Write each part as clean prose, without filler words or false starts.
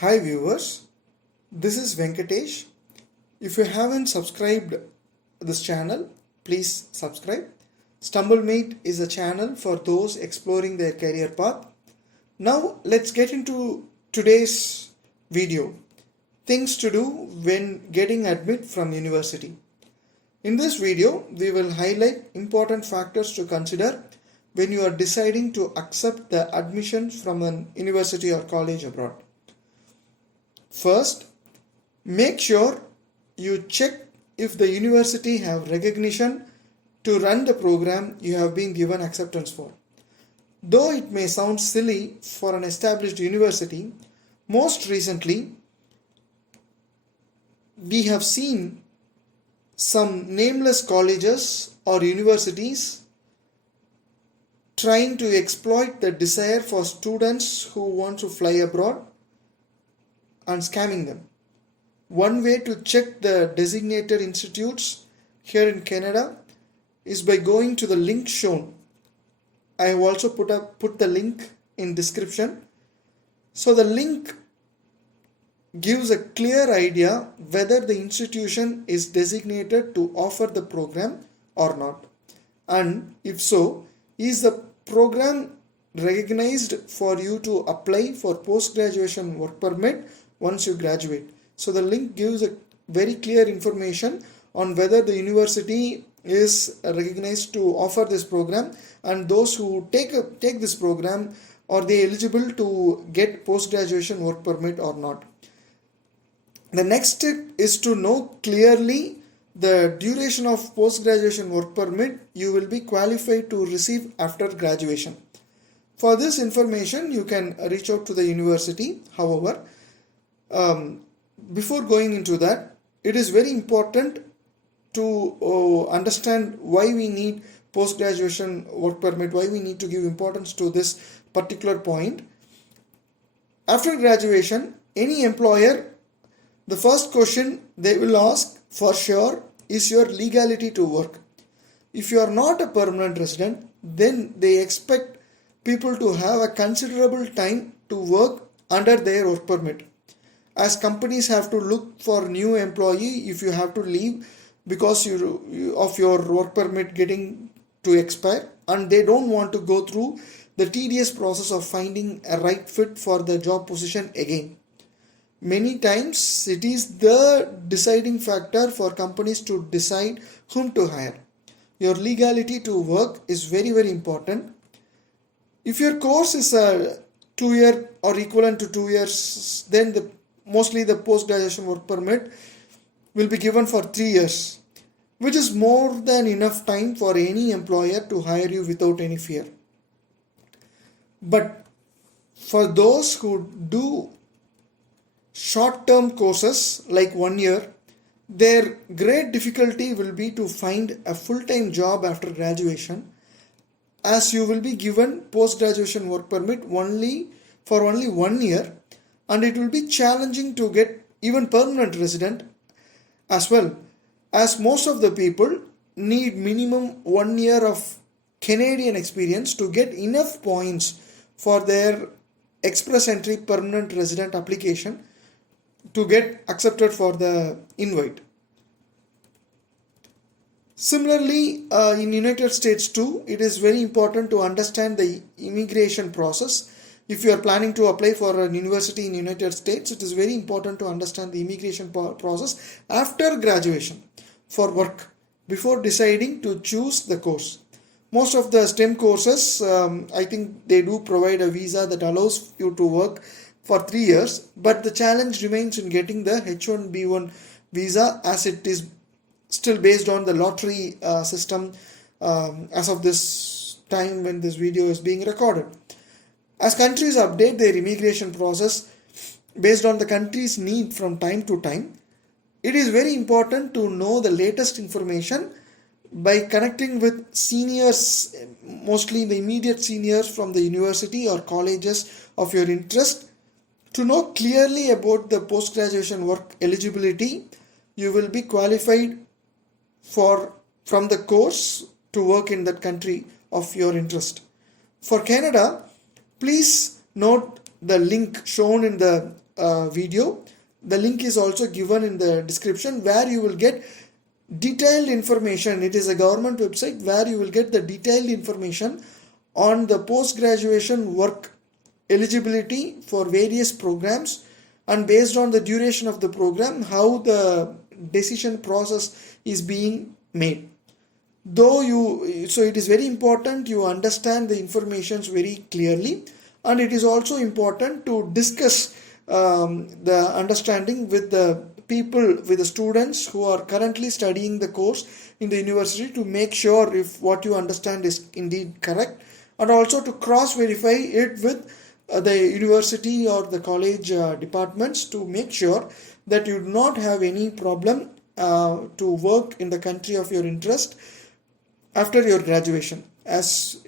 Hi viewers, this is Venkatesh. If you haven't subscribed this channel, please subscribe. StumbleMate is a channel for those exploring their career path. Now let's get into today's video. Things to do when getting admit from university. In this video, we will highlight important factors to consider when you are deciding to accept the admission from an university or college abroad. First, make sure you check if the university have recognition to run the program you have been given acceptance for. Though it may sound silly for an established university, most recently we have seen some nameless colleges or universities trying to exploit the desire for students who want to fly abroad and scamming them. One way to check the designated institutes here in Canada is by going to the link shown. I have also put the link in description. So the link gives a clear idea whether the institution is designated to offer the program or not. And if so, is the program recognized for you to apply for post-graduation work permit once you graduate. So the link gives a very clear information on whether the university is recognized to offer this program, and those who take this program, are they eligible to get post-graduation work permit or not. The next step is to know clearly the duration of post-graduation work permit you will be qualified to receive after graduation. For this information, you can reach out to the university. However, before going into that, it is very important to understand why we need post-graduation work permit, why we need to give importance to this particular point. After graduation, any employer, the first question they will ask for sure is your legality to work. If you are not a permanent resident, then they expect people to have a considerable time to work under their work permit. As companies have to look for new employee if you have to leave because of your work permit getting to expire, and they don't want to go through the tedious process of finding a right fit for the job position again. Many times it is the deciding factor for companies to decide whom to hire. Your legality to work is very, very important. If your course is a 2-year or equivalent to 2 years, then mostly the post-graduation work permit will be given for 3 years, which is more than enough time for any employer to hire you without any fear. But for those who do short-term courses like 1 year, their great difficulty will be to find a full-time job after graduation, as you will be given post-graduation work permit only 1 year, and it will be challenging to get even permanent resident as well, as most of the people need minimum 1 year of Canadian experience to get enough points for their express entry permanent resident application to get accepted for the invite. Similarly, in United States too, it is very important to understand the immigration process. If you are planning to apply for a university in United States, it is very important to understand the immigration process after graduation for work before deciding to choose the course. Most of the STEM courses, I think they do provide a visa that allows you to work for 3 years, but the challenge remains in getting the H1B1 visa, as it is still based on the lottery system as of this time when this video is being recorded. As countries update their immigration process based on the country's need from time to time, it is very important to know the latest information by connecting with seniors, mostly the immediate seniors from the university or colleges of your interest, to know clearly about the post-graduation work eligibility you will be qualified from the course to work in that country of your interest. For Canada, please note the link shown in the video. The link is also given in the description, where you will get detailed information. It is a government website where you will get the detailed information on the post-graduation work eligibility for various programs, and based on the duration of the program, how the decision process is being made. So it is very important you understand the informations very clearly, and it is also important to discuss the understanding with the people, with the students who are currently studying the course in the university, to make sure if what you understand is indeed correct, and also to cross verify it with the university or the college departments, to make sure that you do not have any problem to work in the country of your interest after your graduation, as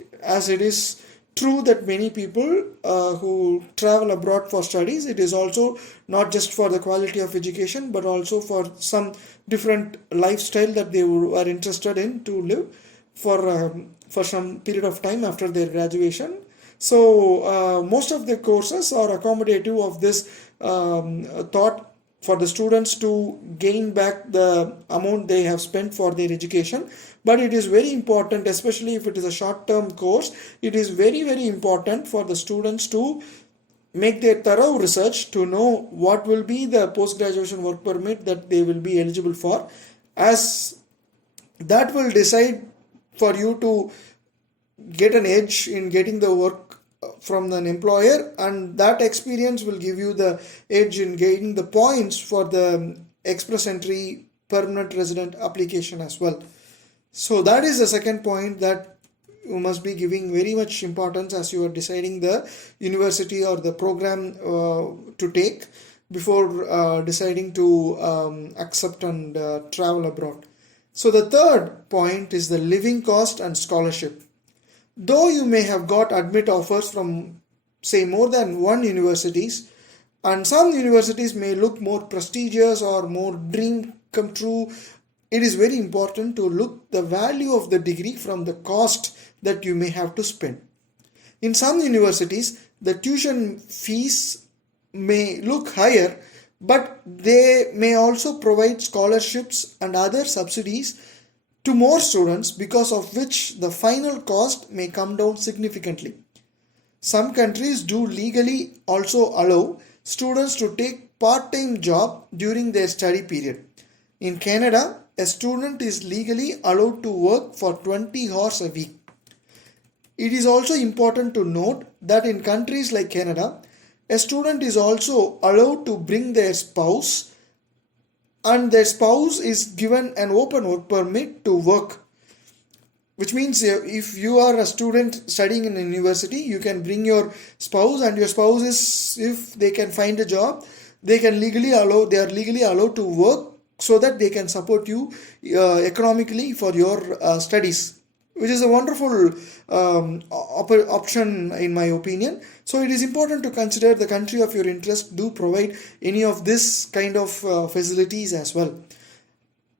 it is true that many people who travel abroad for studies, it is also not just for the quality of education, but also for some different lifestyle that they are interested in to live for some period of time after their graduation. So most of the courses are accommodative of this thought for the students to gain back the amount they have spent for their education. But it is very important, especially if it is a short-term course, it is very, very important for the students to make their thorough research to know what will be the post-graduation work permit that they will be eligible for, as that will decide for you to get an edge in getting the work from an employer, and that experience will give you the edge in gaining the points for the express entry permanent resident application as well. So that is the second point that you must be giving very much importance as you are deciding the university or the program to take before deciding to accept and travel abroad. So the third point is the living cost and scholarship. Though you may have got admit offers from, say, more than one universities, and some universities may look more prestigious or more dream come true, it is very important to look the value of the degree from the cost that you may have to spend. In some universities, the tuition fees may look higher, but they may also provide scholarships and other subsidies to more students, because of which the final cost may come down significantly. Some countries do legally also allow students to take part-time job during their study period. In Canada, a student is legally allowed to work for 20 hours a week. It is also important to note that in countries like Canada, a student is also allowed to bring their spouse, and their spouse is given an open work permit to work. Which means if you are a student studying in a university, you can bring your spouse, and your spouse is, if they can find a job, they are legally allowed to work, so that they can support you economically for your studies, which is a wonderful option in my opinion. So it is important to consider the country of your interest do provide any of this kind of facilities as well.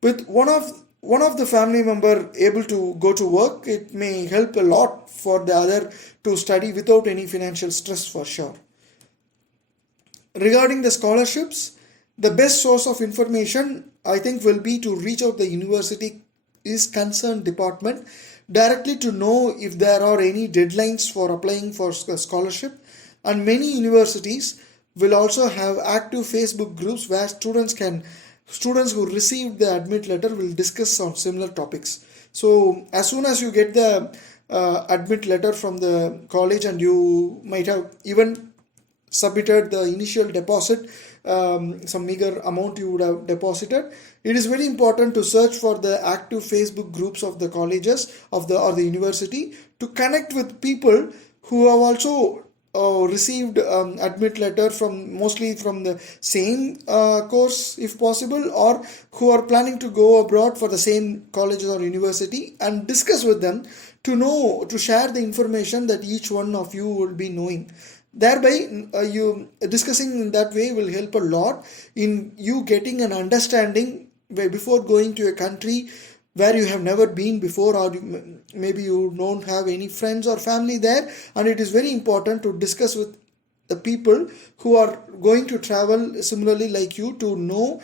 With one of the family member able to go to work, it may help a lot for the other to study without any financial stress, for sure. Regarding the scholarships, the best source of information, I think, will be to reach out the university is concerned department directly to know if there are any deadlines for applying for scholarship. And many universities will also have active Facebook groups where students who received the admit letter will discuss on similar topics. So as soon as you get the admit letter from the college, and you might have even submitted the initial deposit, some meager amount you would have deposited, it is very important to search for the active Facebook groups of the colleges or the university, to connect with people who have also received admit letter mostly from the same course if possible, or who are planning to go abroad for the same colleges or university, and discuss with them to share the information that each one of you will be knowing. Thereby, you discussing in that way will help a lot in you getting an understanding before going to a country where you have never been before, or maybe you don't have any friends or family there, and it is very important to discuss with the people who are going to travel similarly like you to know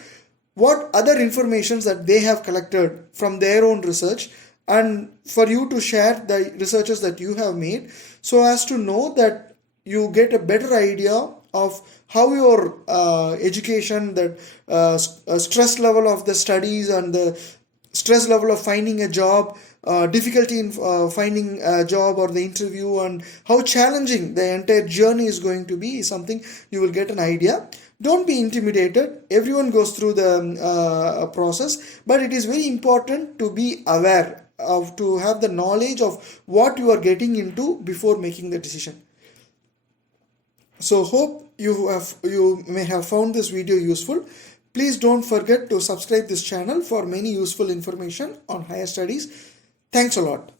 what other informations that they have collected from their own research, and for you to share the researches that you have made, so as to know that you get a better idea of how your education, that stress level of the studies and the stress level of finding a job, difficulty in finding a job or the interview, and how challenging the entire journey is going to be, is something you will get an idea. Don't be intimidated. Everyone goes through the process, but it is very important to be aware of, to have the knowledge of what you are getting into before making the decision. So hope you may have found this video useful. Please don't forget to subscribe this channel for many useful information on higher studies. Thanks a lot.